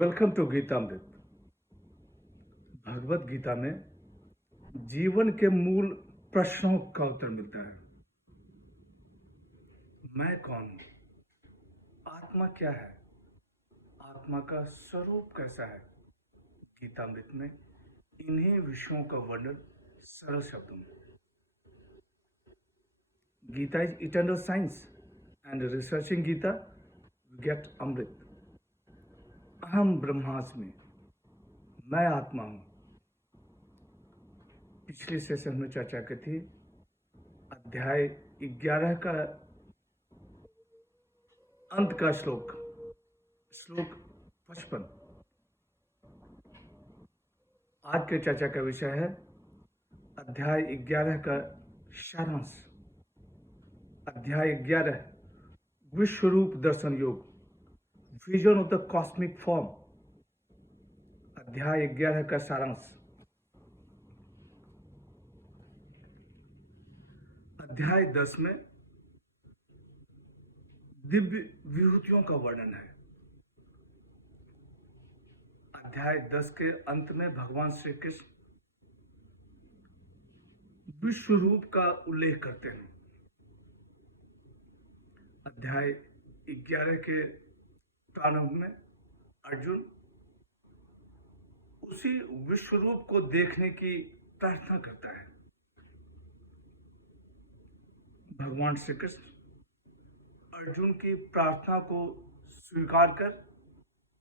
Welcome to Geetamrit. Bhagavad Gita में जीवन के मूल प्रश्नों का उत्तर मिलता है। मैं कौन हूं? आत्मा क्या है? आत्मा का स्वरूप कैसा है? गीतामृत में इन्हीं विषयों का वर्णन सरल शब्दों में। Gita is eternal science and researching Gita we get amrit. अहम ब्रह्मास्मि, मैं आत्मा हूं। पिछले सेशन में चर्चा की थी अध्याय 11 का अंत का श्लोक 55। आज के चर्चा का विषय है अध्याय 11 का सारांश। अध्याय 11 विश्वरूप दर्शन योग, vision of the cosmic form. अध्याय 11 का सारांश। अध्याय 10 में दिव्य विभूतियों का वर्णन है। अध्याय 10 के अंत में भगवान श्री कृष्ण विश्व रूप का उल्लेख करते हैं। अध्याय 11 के प्रारंभ में अर्जुन उसी विश्व रूप को देखने की प्रार्थना करता है। भगवान श्री कृष्ण अर्जुन की प्रार्थना को स्वीकार कर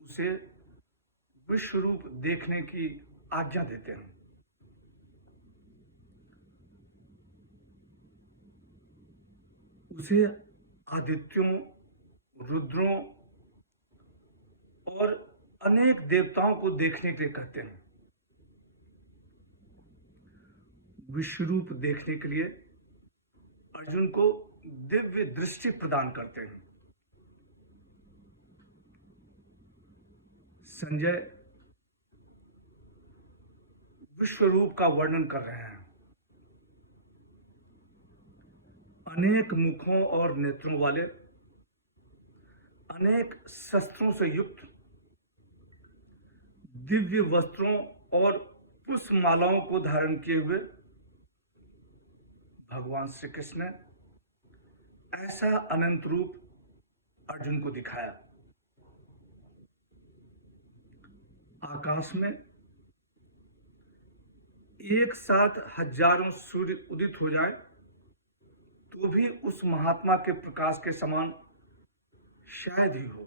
उसे विश्व रूप देखने की आज्ञा देते हैं। उसे आदित्यों, रुद्रों और अनेक देवताओं को देखने के लिए कहते हैं। विश्व रूप देखने के लिए अर्जुन को दिव्य दृष्टि प्रदान करते हैं। संजय विश्व रूप का वर्णन कर रहे हैं। अनेक मुखों और नेत्रों वाले, अनेक शस्त्रों से युक्त, दिव्य वस्त्रों और पुष्पमालाओं को धारण किए हुए भगवान श्री कृष्ण ने ऐसा अनंत रूप अर्जुन को दिखाया। आकाश में एक साथ हजारों सूर्य उदित हो जाए तो भी उस महात्मा के प्रकाश के समान शायद ही हो।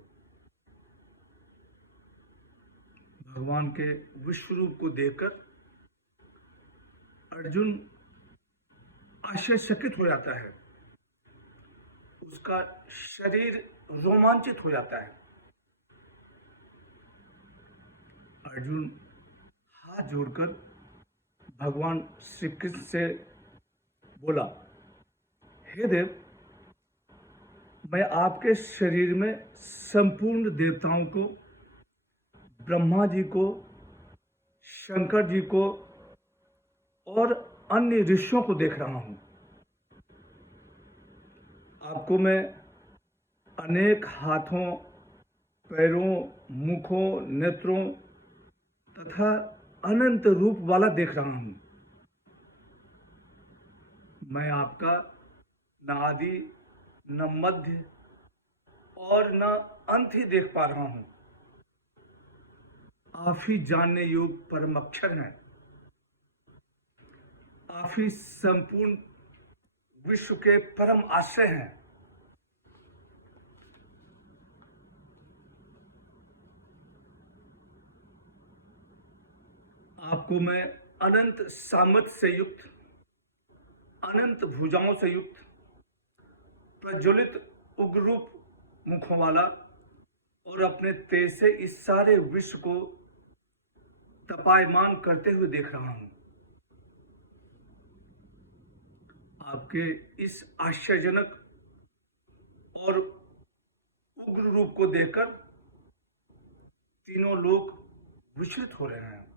भगवान के विश्व रूप को देखकर अर्जुन आश्चर्यचकित हो जाता है, उसका शरीर रोमांचित हो जाता है। अर्जुन हाथ जोड़कर भगवान श्री कृष्ण से बोला, हे देव, मैं आपके शरीर में संपूर्ण देवताओं को, ब्रह्मा जी को, शंकर जी को और अन्य ऋषियों को देख रहा हूं। आपको मैं अनेक हाथों, पैरों, मुखों, नेत्रों तथा अनंत रूप वाला देख रहा हूं। मैं आपका न आदि, न मध्य और न अंत ही देख पा रहा हूं। आप ही जानने योग्य परम अक्षर हैं। आप ही संपूर्ण विश्व के परम आश्रय हैं। आपको मैं अनंत सामर्थ्य से युक्त, अनंत भुजाओं से युक्त, प्रज्वलित उग्र रूप मुखों वाला और अपने तेज से इस सारे विश्व को तपायमान करते हुए देख रहा हूं। आपके इस आश्चर्यजनक और उग्र रूप को देखकर तीनों लोग विचलित हो रहे हैं।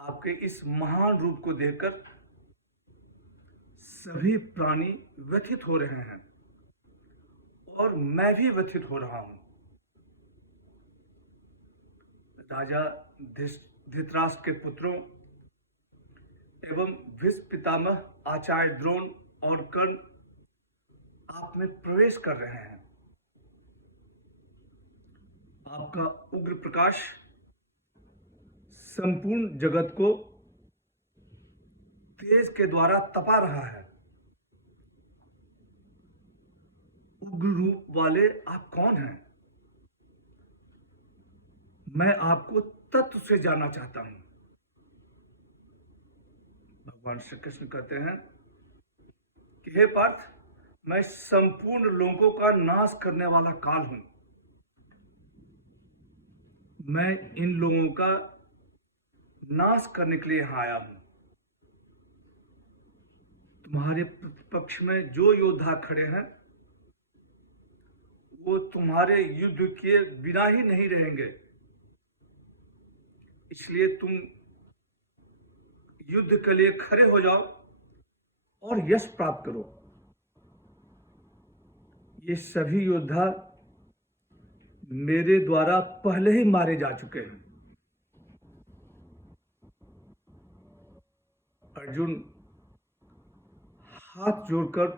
आपके इस महान रूप को देखकर सभी प्राणी व्यथित हो रहे हैं और मैं भी व्यथित हो रहा हूं। राजा धृतराष्ट्र के पुत्रों एवं भीष्म पितामह आचार्य द्रोण और कर्ण आप में प्रवेश कर रहे हैं। आपका उग्र प्रकाश संपूर्ण जगत को तेज के द्वारा तपा रहा है। उग्र रूप वाले आप कौन हैं? मैं आपको तत्व से जानना चाहता हूं। भगवान श्री कृष्ण कहते हैं कि हे पार्थ, मैं संपूर्ण लोगों का नाश करने वाला काल हूं। मैं इन लोगों का नाश करने के लिए यहां आया हूं। तुम्हारे प्रतिपक्ष में जो योद्धा खड़े हैं वो तुम्हारे युद्ध के बिना ही नहीं रहेंगे, इसलिए तुम युद्ध के लिए खड़े हो जाओ और यश प्राप्त करो। ये सभी योद्धा मेरे द्वारा पहले ही मारे जा चुके हैं। अर्जुन हाथ जोड़कर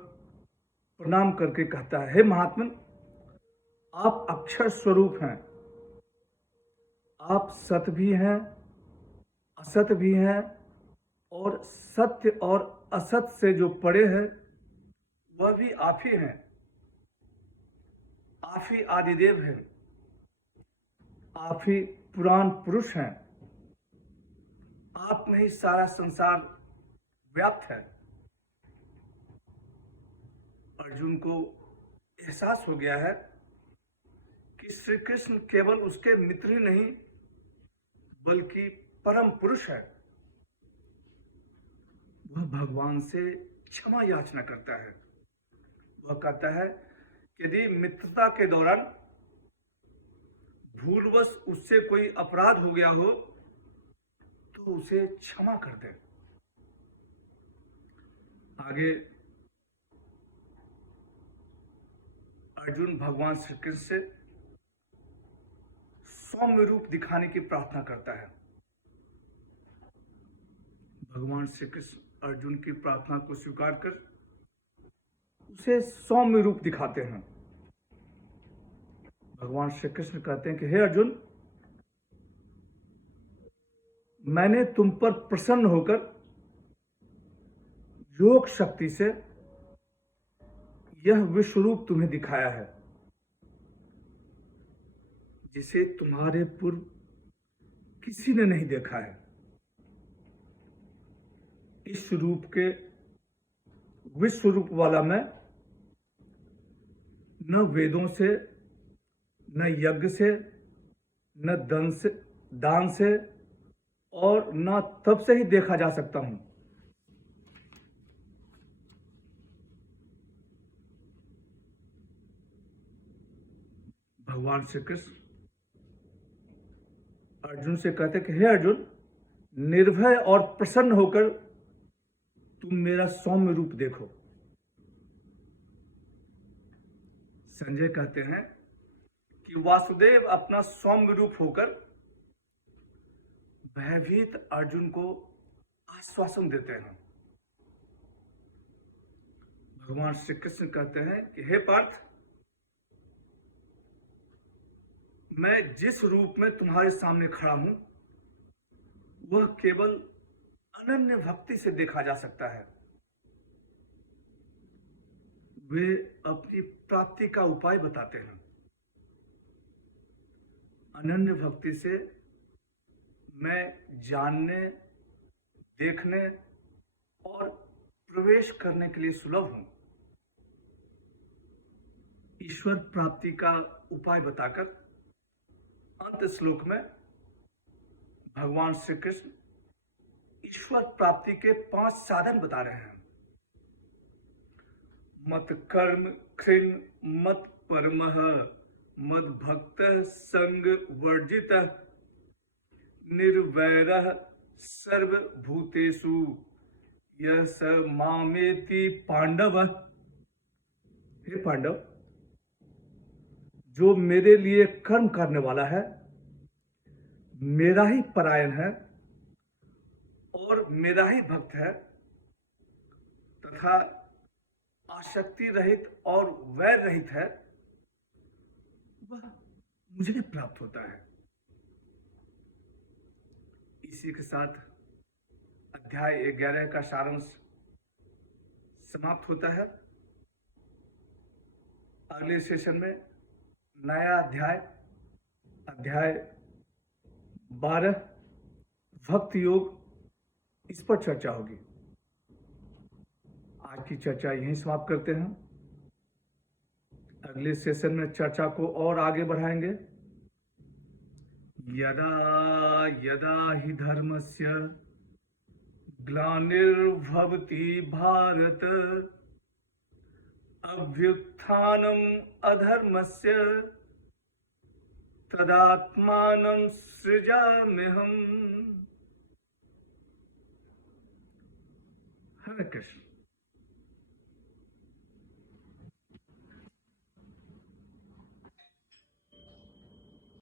प्रणाम करके कहता है, हे महात्मन, आप अक्षर स्वरूप हैं। आप सत भी हैं, असत भी हैं, और सत्य और असत से जो पड़े हैं वह भी आप ही हैं। आप ही आदिदेव हैं, आप ही पुराण पुरुष हैं। आप में ही सारा संसार व्याप्त है। अर्जुन को एहसास हो गया है कि श्री कृष्ण केवल उसके मित्र ही नहीं बल्कि परम पुरुष है। वह भगवान से क्षमा याचना करता है। वह कहता है कि यदि मित्रता के दौरान भूलवश उससे कोई अपराध हो गया हो तो उसे क्षमा कर दे। आगे अर्जुन भगवान श्री कृष्ण से सौम्य रूप दिखाने की प्रार्थना करता है। भगवान श्री कृष्ण अर्जुन की प्रार्थना को स्वीकार कर उसे सौम्य रूप दिखाते हैं। भगवान श्री कृष्ण कहते हैं कि हे अर्जुन, मैंने तुम पर प्रसन्न होकर योग शक्ति से यह विश्वरूप तुम्हें दिखाया है, जिसे तुम्हारे पूर्व किसी ने नहीं देखा है। इस रूप के विश्वरूप वाला मैं न वेदों से, न यज्ञ से, न दान से और न तप से ही देखा जा सकता हूं। भगवान श्री कृष्ण अर्जुन से कहते कि हे अर्जुन, निर्भय और प्रसन्न होकर तुम मेरा सौम्य रूप देखो। संजय कहते हैं कि वासुदेव अपना सौम्य रूप होकर भयभीत अर्जुन को आश्वासन देते हैं। भगवान श्री कृष्ण कहते हैं कि हे पार्थ, मैं जिस रूप में तुम्हारे सामने खड़ा हूं वह केवल अनन्य भक्ति से देखा जा सकता है। वे अपनी प्राप्ति का उपाय बताते हैं। अनन्य भक्ति से मैं जानने, देखने और प्रवेश करने के लिए सुलभ हूं। ईश्वर प्राप्ति का उपाय बताकर अंत श्लोक में भगवान श्री कृष्ण ईश्वर प्राप्ति के 5 साधन बता रहे हैं। मत कर्म कृन मत परमः मद भक्त संग वर्जित निर्वैरः सर्वभूतेषु यह स मामेति पांडव। हे पांडव, जो मेरे लिए कर्म करने वाला है, मेरा ही परायण है और मेरा ही भक्त है तथा आसक्ति रहित और वैर रहित है, वह मुझे प्राप्त होता है। इसी के साथ अध्याय 11 का सारांश समाप्त होता है। अगले सेशन में नया अध्याय 12 भक्त योग, इस पर चर्चा होगी। आज की चर्चा यहीं समाप्त करते हैं। अगले सेशन में चर्चा को और आगे बढ़ाएंगे। यदा यदा हि धर्मस्य ग्लानिर्भवति भारत अभ्युत्थानम् अधर्मस्य तदात्मानं सृजाम्यहम्। हरे कृष्ण।